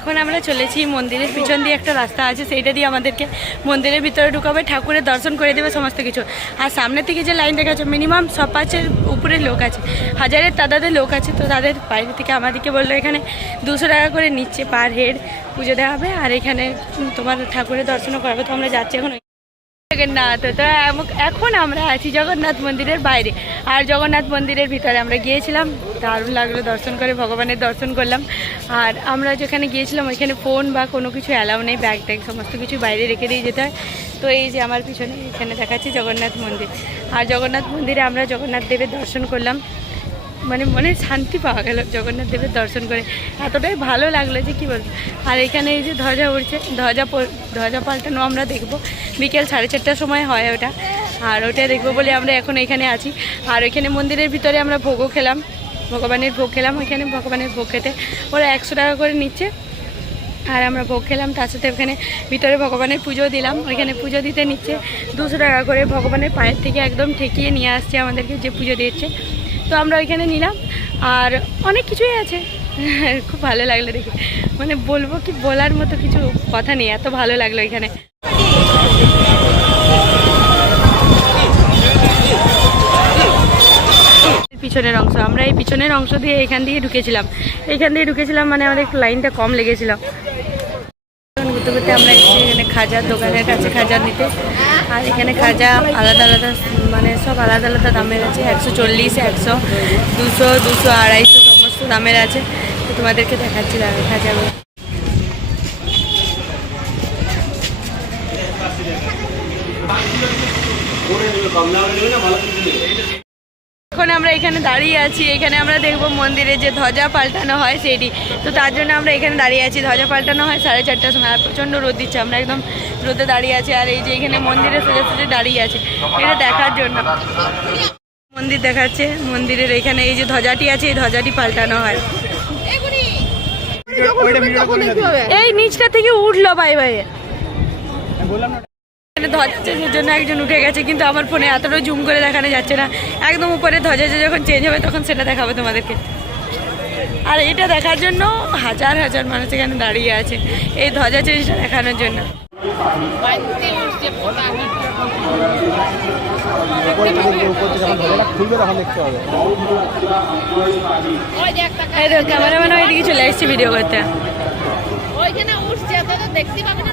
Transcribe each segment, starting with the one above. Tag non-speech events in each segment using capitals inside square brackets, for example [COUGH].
এখন আমরা চলেছি মন্দিরের পিছন দিয়ে একটা রাস্তা আছে, সেইটা দিয়ে আমাদেরকে মন্দিরের ভিতরে ঢুকাবে, ঠাকুরের দর্শন করে দেবে সমস্ত কিছু। আর সামনে থেকে যে লাইন দেখা যাচ্ছে মিনিমাম সব পাঁচের উপরে লোক আছে, হাজারের তাদের লোক আছে, তো তাদের বাইরে থেকে আমাদেরকে বলল এখানে দুশো টাকা করে নিচ্ছে পার হেড পুজো দেওয়া হবে, আর এখানে তোমার ঠাকুরের দর্শনও করাবে, তো আমরা যাচ্ছি এখন জগন্নাথ। তো এখন আমরা আছি জগন্নাথ মন্দিরের বাইরে। আর জগন্নাথ মন্দিরের ভিতরে আমরা গিয়েছিলাম। দারুণ লাগল দর্শন করে, ভগবানের দর্শন করলাম। আর আমরা যেখানে গিয়েছিলাম, ওইখানে ফোন বা কোনো কিছু অ্যালাউ নেই ব্যাগ ট্যাগ সমস্ত কিছু বাইরে রেখে দিয়ে যেতে হয়। তো এই যে আমার পিছনে এখানে দেখাচ্ছি জগন্নাথ মন্দির। আর জগন্নাথ মন্দিরে আমরা জগন্নাথ দেবের দর্শন করলাম। মানে মনে শান্তি পাওয়া গেল জগন্নাথ দেবের দর্শন করে। এতটাই ভালো লাগল যে কী বলব। আর এখানে এই যে ধ্বজা উঠছে ধ্বজা ধ্বজা পাল্টানো আমরা দেখব। বিকেল সাড়ে চারটার সময় হয় ওটা। আর ওটা দেখব বলে আমরা এখন এখানে আছি। আর ওইখানে মন্দিরের ভিতরে আমরা ভোগও খেলাম। ভগবানের ভোগ খেলাম ওইখানে, ভগবানের ভোগ খেতে। ওরা একশো টাকা করে নিচ্ছে। আর আমরা ভোগ খেলাম, তার সাথে ওখানে ভিতরে ভগবানের পুজো দিলাম। ওইখানে পুজো দিতে নিচ্ছে। দুশো টাকা করে ভগবানের পায়ের থেকে একদম ঠেকিয়ে নিয়ে আসছে আমাদেরকে যে পুজো দিচ্ছে তো আমরা ওইখানে নিলাম। আর অনেক কিছুই আছে। [LAUGHS] খুব ভালো লাগল দেখে। মানে বলব কি, বলার মতো কিছু কথা নেই। এত ভালো লাগল এখানে। পিছনের অংশ। আমরা এই পিছনের অংশ দিয়ে এখান দিয়ে ঢুকেছিলাম। এখান দিয়ে ঢুকেছিলাম মানে আমাদের লাইনটা কম লেগেছিল। ঘুরতে ঘুরতে আমরা এসেছি এখানে খাজার দোকানের কাছে খাজা নিতে। আর এখানে খাজা আলাদা আলাদা মানে সব আলাদা আলাদা দামের আছে। একশো চল্লিশ, একশো দুশো দুশো আড়াইশো সমস্ত দামের আছে। তো তোমাদেরকে দেখাচ্ছি খাজাগুলো এখন আমরা এখানে দাঁড়িয়ে আছি এখানে আমরা দেখব মন্দিরে যে ধ্বজা পাল্টানো হয় সেটি তো তার জন্য আমরা এখানে দাঁড়িয়ে আছি ধ্বজা পাল্টানো হয় সাড়ে চারটার সময়। আর প্রচণ্ড রোদ দিচ্ছে আমরা একদম রোদে দাঁড়িয়ে আছি। আর এই যে এখানে মন্দিরে সোজা সোজা দাঁড়িয়ে আছে এটা দেখার জন্য। মন্দির দেখাচ্ছে মন্দিরের এখানে এই যে ধ্বজাটি আছে এই ধ্বজাটি পাল্টানো হয়। এই নিচটা থেকে উঠল ভাই ভাই। এখানে ধ্বজা চেঞ্জের জন্য একজন উঠে গেছে, কিন্তু আমার ফোনে এতটা জুম করে দেখানো যাচ্ছে না। একদম উপরে ধ্বজা যে যখন চেঞ্জ হবে, তখন সেটা দেখাবো তোমাদেরকে। আর এটা দেখার জন্য হাজার হাজার মানুষ এখানে দাঁড়িয়ে আছে, এই ধ্বজা চেঞ্জটা দেখানোর জন্য। ক্যামেরাম্যান ওইদিকে চলে এসেছি ভিডিও করতে। ওইখানে উঠছে দেখতে পাবে না।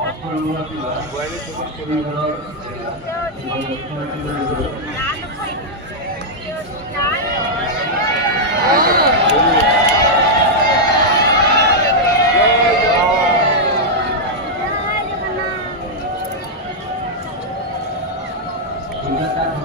অর্থ অনুমতি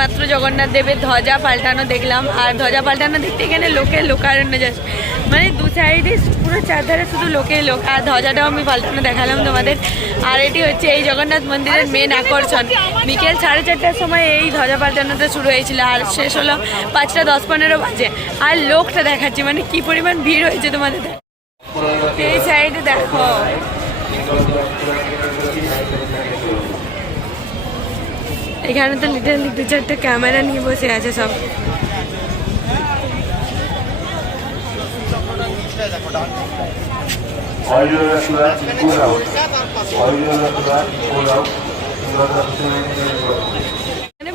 মাত্র জগন্নাথ দেবের ধ্বজা পাল্টানো দেখলাম। আর ধ্বজা পাল্টানো দেখতে এখানে লোকের লোকারণ্য যাচ্ছে মানে দু সাইডে পুরো চারধারে শুধু লোকের লোক। আর ধ্বজাটাও আমি পাল্টানো দেখালাম তোমাদের। আর এটি হচ্ছে এই জগন্নাথ মন্দিরের মেন আকর্ষণ। বিকেল সাড়ে চারটার সময় এই ধ্বজা পাল্টানোটা শুরু হয়েছিল। আর শেষ হলো পাঁচটা দশ পনেরো বাজে। আর লোকটা দেখাচ্ছি মানে কি পরিমাণ ভিড় হয়েছে তোমাদের এই সাইডে দেখো। এখানে তো লিটার দু চারটে ক্যামেরা নিয়ে বসে আছে সব।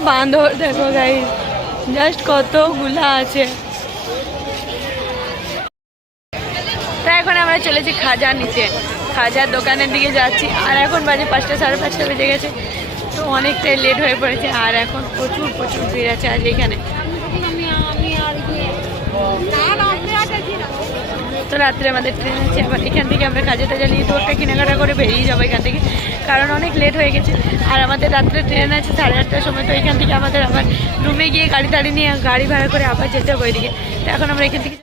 বাঁধর দেখো গাই জাস্ট কতগুলা আছে। তা এখন আমরা চলেছি খাজা নিচে। খাজার দোকানের দিকে যাচ্ছি, আর এখন বাজে পাঁচটা সাড়ে পাঁচটা বেজে গেছে। অনেকটাই লেট হয়ে পড়েছে আর এখন প্রচুর প্রচুর ভিড় আছে আজ এখানে। তো রাত্রে আমাদের ট্রেন আছে, আবার এখান থেকে আমরা কাজে টাজা নিয়ে একটা কেনাকাটা করে বেরিয়ে যাব এখান থেকে, কারণ অনেক লেট হয়ে গেছে। আর আমাদের রাত্রে ট্রেন আছে সাড়ে আটটার সময়, তো এখান থেকে আমাদের আবার রুমে গিয়ে গাড়ি তাড়ি নিয়ে গাড়ি ভাড়া করে আবার যেতে হবে ওইদিকে। তো এখন আমরা এখান থেকে